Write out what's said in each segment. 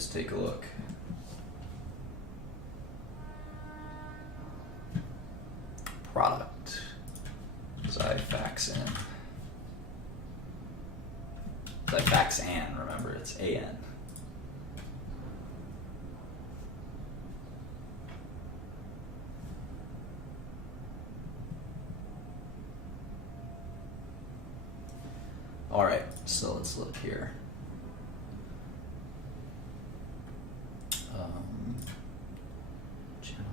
Let's take a look. Product. Xifaxan. Xifaxan, remember, it's AN. All right, so let's look here. Channel.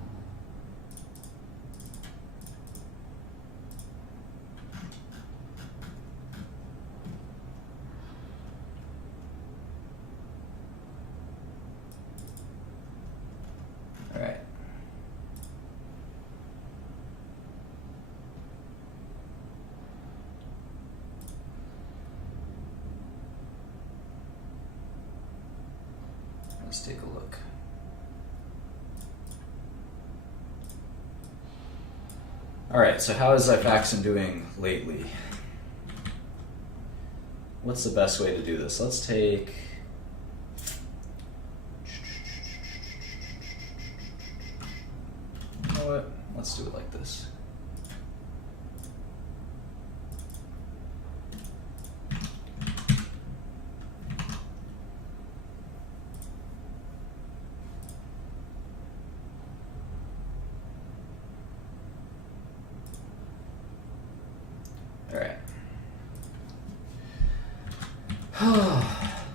All right. Let's take a look. All right, so how is Xifaxan doing lately? What's the best way to do this? Let's take... You know what? Let's do it like this.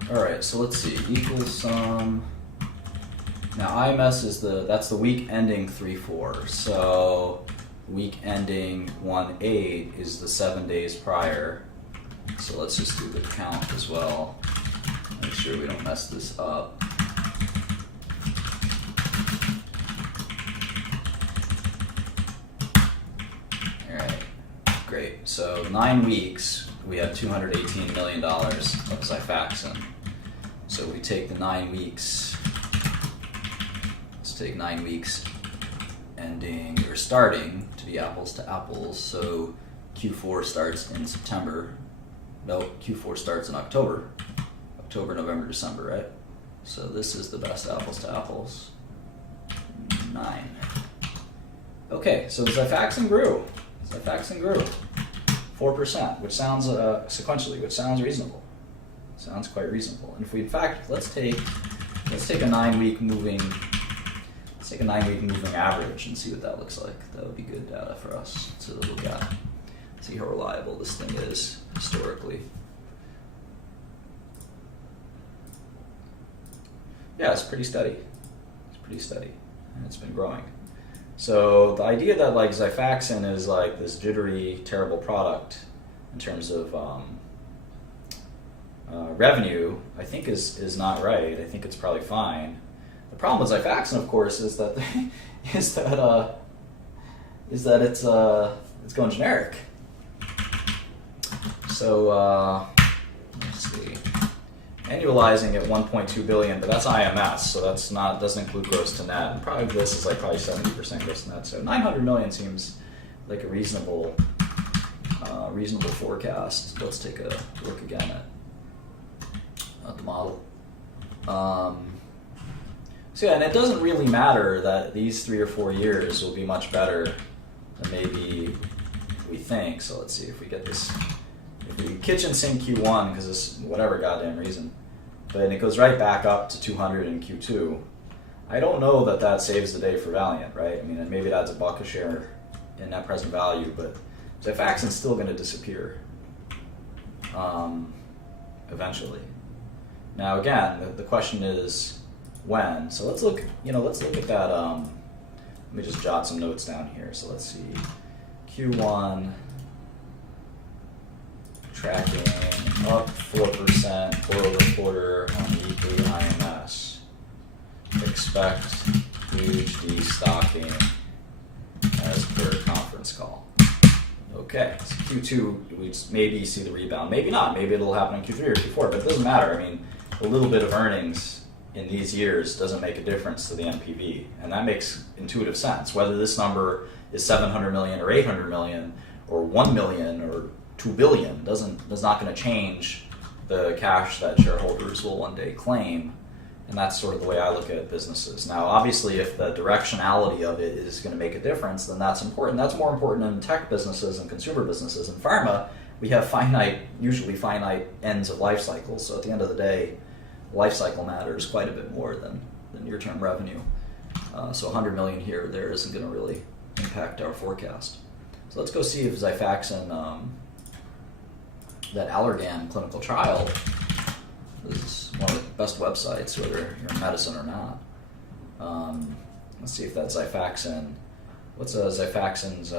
Alright, so let's see, equals sum. Now IMS is that's the week ending 3/4, so week ending 1/8 is the 7 days prior. So let's just do the count as well. Make sure we don't mess this up. Alright, great. So 9 weeks, we have $218 million of Xifaxan. So we take the 9 weeks, let's take 9 weeks ending, or starting to be apples to apples. So Q4 starts in September. No, Q4 starts in October. October, November, December, right? So this is the best apples to apples. 9. Okay, so Xifaxan grew. Xifaxan grew 4%, which sounds sequentially, which sounds reasonable. Sounds quite reasonable. And if we, in fact, let's take a 9 week moving average and see what that looks like. That would be good data for us to look at. See how reliable this thing is historically. Yeah, it's pretty steady. It's pretty steady, and it's been growing. So the idea that like Xifaxan is like this jittery, terrible product in terms of revenue, I think is not right. I think it's probably fine. The problem with Xifaxan, of course, is that it's going generic. So let's see, annualizing at 1.2 billion, but that's IMS, so doesn't include gross to net. And probably this is like probably 70% gross to net. So 900 million seems like a reasonable forecast. Let's take a look again at the model. So yeah, and it doesn't really matter that these 3 or 4 years will be much better than maybe we think. So let's see if we get this. If we kitchen sink Q1 because this whatever goddamn reason, but it goes right back up to 200 in Q2. I don't know that saves the day for Valiant, right? I mean, maybe that's $1 a share in net present value, but Xifaxan's still going to disappear eventually. Now again, the question is when. So let's look at that. Let me just jot some notes down here. So let's see, Q1 tracking up 4% quarter-over-quarter on weekly IMS. Expect huge destocking as per conference call. Okay, so Q2 we maybe see the rebound, maybe not. Maybe it'll happen in Q3 or Q4, but it doesn't matter. I mean, a little bit of earnings in these years doesn't make a difference to the NPV, and that makes intuitive sense. Whether this number is 700 million or 800 million or 1 million or 2 billion is not going to change the cash that shareholders will one day claim And that's sort of the way I look at businesses. Now, obviously, if the directionality of it is going to make a difference, then that's important. That's more important in tech businesses and consumer businesses. In pharma, we have usually finite ends of life cycles. So at the end of the day, life cycle matters quite a bit more than near-term revenue. So 100 million here or there isn't going to really impact our forecast. So let's go see if Xifaxan, that Allergan clinical trial, is one of the best websites, whether you're in medicine or not. Let's see if that Xifaxan, what's Xifaxan's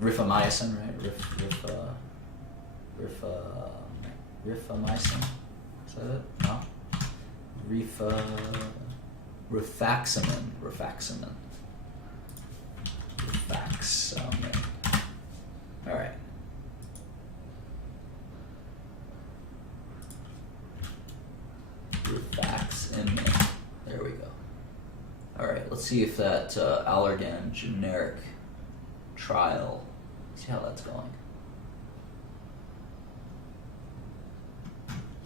rifamycin, right? Rifamycin, is that it? No? Rifaximin. All right. Rifaximin. There we go. All right. Let's see if that Allergan generic trial. See how that's going.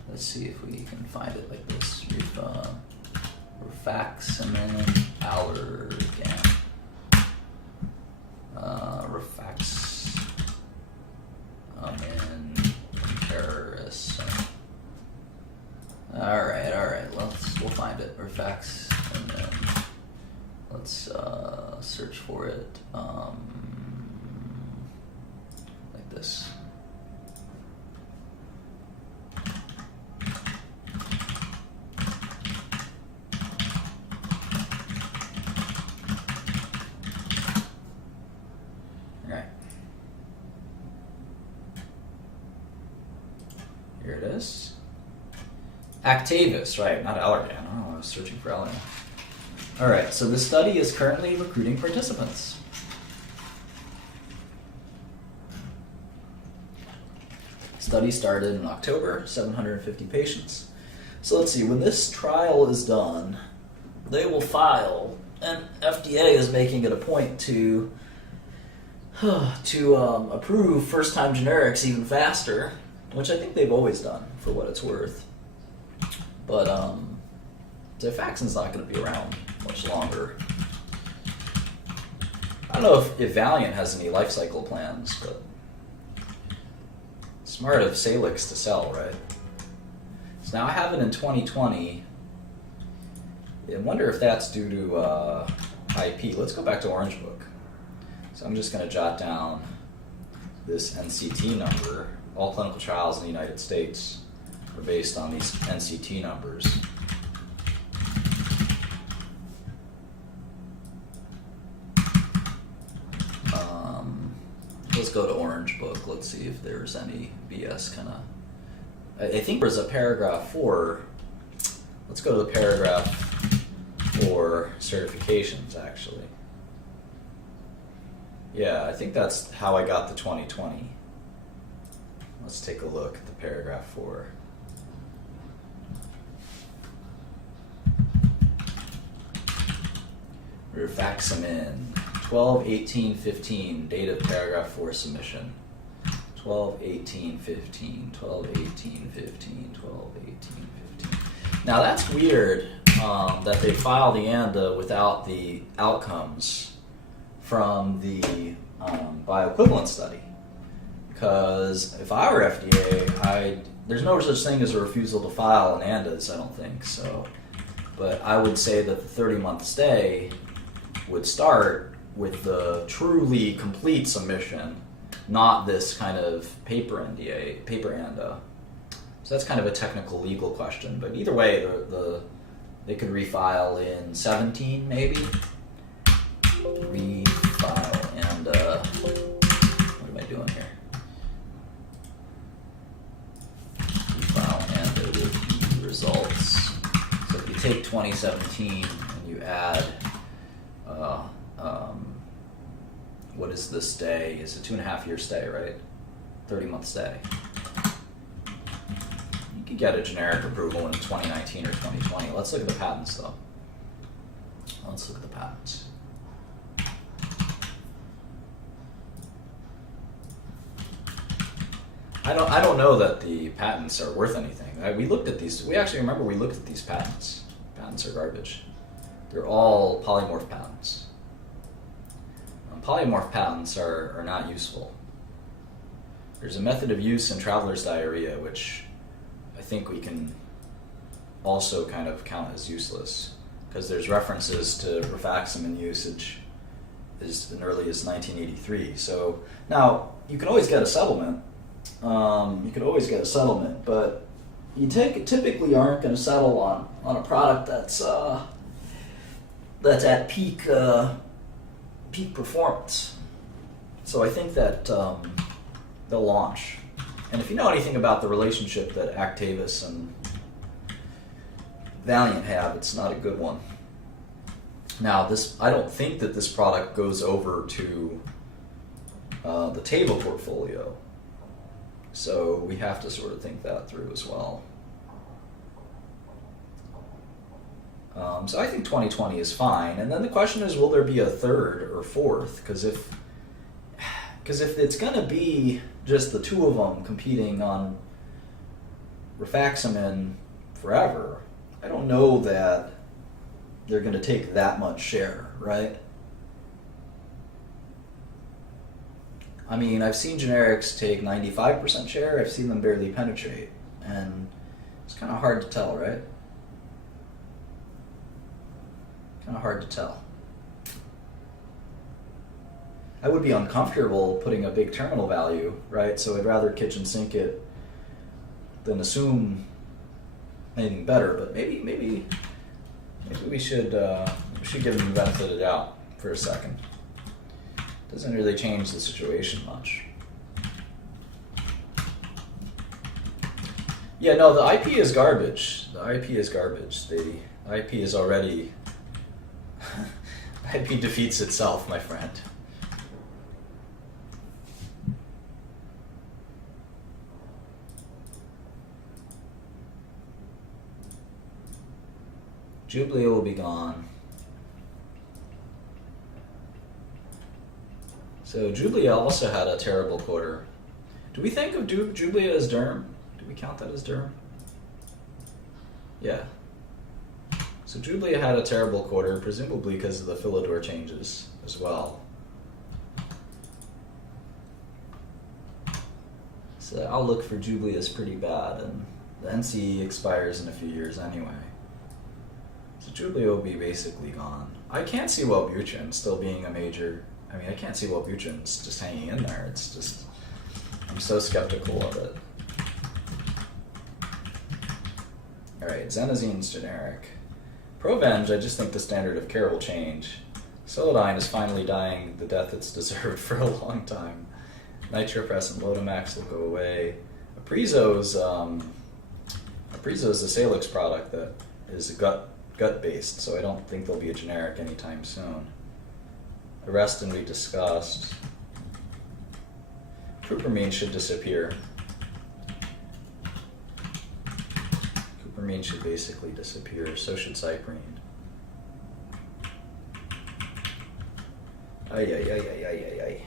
Let's see if we can find it like this. Rifaximin Allergan. Rifaximin comparison. All right. We'll find it. Rifaximin. Let's search for it. Like this. Here it is. Actavis, right, not Allergan. Oh, I was searching for Allergan. All right, so this study is currently recruiting participants. Study started in October, 750 patients. So let's see, when this trial is done, they will file, and FDA is making it a point to approve first-time generics even faster, which I think they've always done, for what it's worth. But Xifaxan's not going to be around much longer. I don't know if Valiant has any life cycle plans, but smart of Salix to sell, right? So now I have it in 2020. I wonder if that's due to IP. Let's go back to Orange Book. So I'm just going to jot down this NCT number. All clinical trials in the United States are based on these NCT numbers. Let's go to Orange Book. Let's see if there's any BS kind of... I think there's a paragraph 4. Let's go to the paragraph for certifications, actually. Yeah, I think that's how I got the 2020. Let's take a look at the paragraph 4. Rifaximin, 12/18/15, date of paragraph 4 submission. 12/18/15, 12/18/15, 12/18/15. Now that's weird that they filed the ANDA without the outcomes from the bioequivalence study. Because if I were FDA, there's no such thing as a refusal to file an ANDAs, I don't think so. But I would say that the 30-month stay would start with the truly complete submission, not this kind of paper ANDA. So that's kind of a technical legal question. But either way, they could refile in 17, maybe. Refile ANDA. What am I doing here? Refile ANDA with the results. So if you take 2017 and you add, what is the stay? It's a 2.5-year stay, right? 30-month stay. You could get a generic approval in 2019 or 2020. Let's look at the patents, though. Let's look at the patents. I don't know that the patents are worth anything. We looked at these. We actually remember we looked at these patents. Patents are garbage. They're all polymorph patents. Polymorph patents are not useful. There's a method of use in traveler's diarrhea, which I think we can also kind of count as useless, because there's references to rifaximin usage as early as 1983. So now you can always get a settlement. But you typically aren't going to settle on a product that's at peak performance. So I think that they'll launch. And if you know anything about the relationship that Actavis and Valiant have, it's not a good one. Now, I don't think that this product goes over to the Teva portfolio. So we have to sort of think that through as well. So I think 2020 is fine. And then the question is, will there be a third or fourth? Because if it's going to be just the two of them competing on rifaximin forever, I don't know that they're going to take that much share, right? I mean, I've seen generics take 95% share. I've seen them barely penetrate. And it's kind of hard to tell, right? Kind of hard to tell. I would be uncomfortable putting a big terminal value, right? So I'd rather kitchen sink it than assume anything better. But maybe we should give them the benefit of the doubt for a second. Doesn't really change the situation much. Yeah, no, the IP is garbage. The IP is garbage. The IP is already... IP defeats itself, my friend. Jublia will be gone. So Jublia also had a terrible quarter. Do we think of Jublia as derm? Do we count that as derm? Yeah. So Jublia had a terrible quarter, presumably because of the Philidor changes as well. So the outlook for Jublia is pretty bad, and the NCE expires in a few years anyway. So Jublia will be basically gone. I can't see Wellbutrin still being a major... I mean, I can't see Wellbutrin's just hanging in there. It's just... I'm so skeptical of it. Alright, Xenozine's generic. Provenge, I just think the standard of care will change. Celadine is finally dying the death it's deserved for a long time. Nitropres and Lotamax will go away. Aprezo's a Salix product that is gut-based, so I don't think there'll be a generic anytime soon. Arrestin we discussed. Cupramine should disappear. Cupramine should basically disappear, so should Cyprine. Ay.